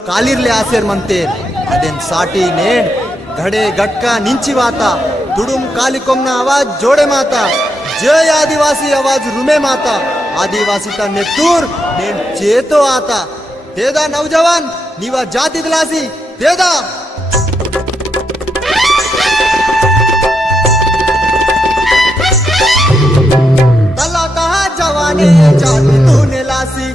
कालिर्ले आसेर मंतेर अदेन साटी नेड घड़े गटका निंची वाता तुडुम कालिकोमना आवाज जोड़े माता जय आदिवासी आवाज रुमे माता आदिवासीता नेतूर नेन चेतो आता तेदा नौजवान नीवा जाति दिलासी तेदा तला कहा जवाने जाति तूने लासी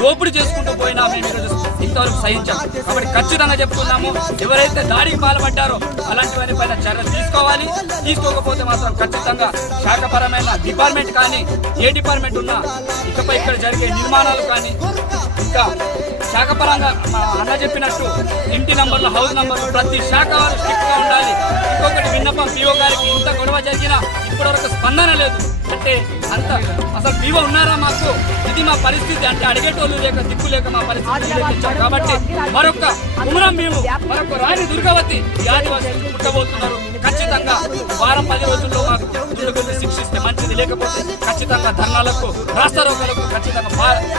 దోపిడీ చేసుకుంటూ పోయినా మేము ఇంతవరకు సహించాం కాబట్టి ఖచ్చితంగా చెప్తున్నాము ఎవరైతే దాడికి పాల్పడ్డారో అలాంటివన్నీ పైన చర్యలు తీసుకోవాలి తీసుకోకపోతే మాత్రం ఖచ్చితంగా శాఖపరమైన డిపార్ట్మెంట్ కానీ ఏ డిపార్ట్మెంట్ ఉన్నా ఇకపై ఇక్కడ జరిగే నిర్మాణాలు కానీ ఇంకా శాఖపరంగా అన్న చెప్పినట్టు ఇంటి నంబర్లు హౌస్ నంబర్లు ప్రతి శాఖ వారు స్ట్రిక్ట్గా ఉండాలి. ఇంకొకటి విన్నపం పిఓ గారికి ఇంత గొడవ జరిగినా ఇప్పటివరకు స్పందన లేదు అంటే అంత అసలు పిఓ ఉన్నారా మాకు ఇది మా పరిస్థితి అంటే అడిగేటోళ్ళు లేక దిక్కు లేక మా పరిస్థితి కాబట్టి మరొక కుమరం మేము మరొక రాణి దుర్గావతి ఈ ఆదివాసులు పుట్టబోతున్నారు. ఖచ్చితంగా వారం 10 రోజుల్లో మాకు దుర్గని శిక్షిస్తే మంచిది లేకపోతే ఖచ్చితంగా ధర్నాలకు రాష్ట్ర రోగాలకు ఖచ్చితంగా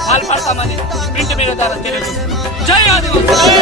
పాల్పడతామని ప్రింట్ మీద ద్వారా తెలియజేస్తున్నాం. జై ఆదివాసి.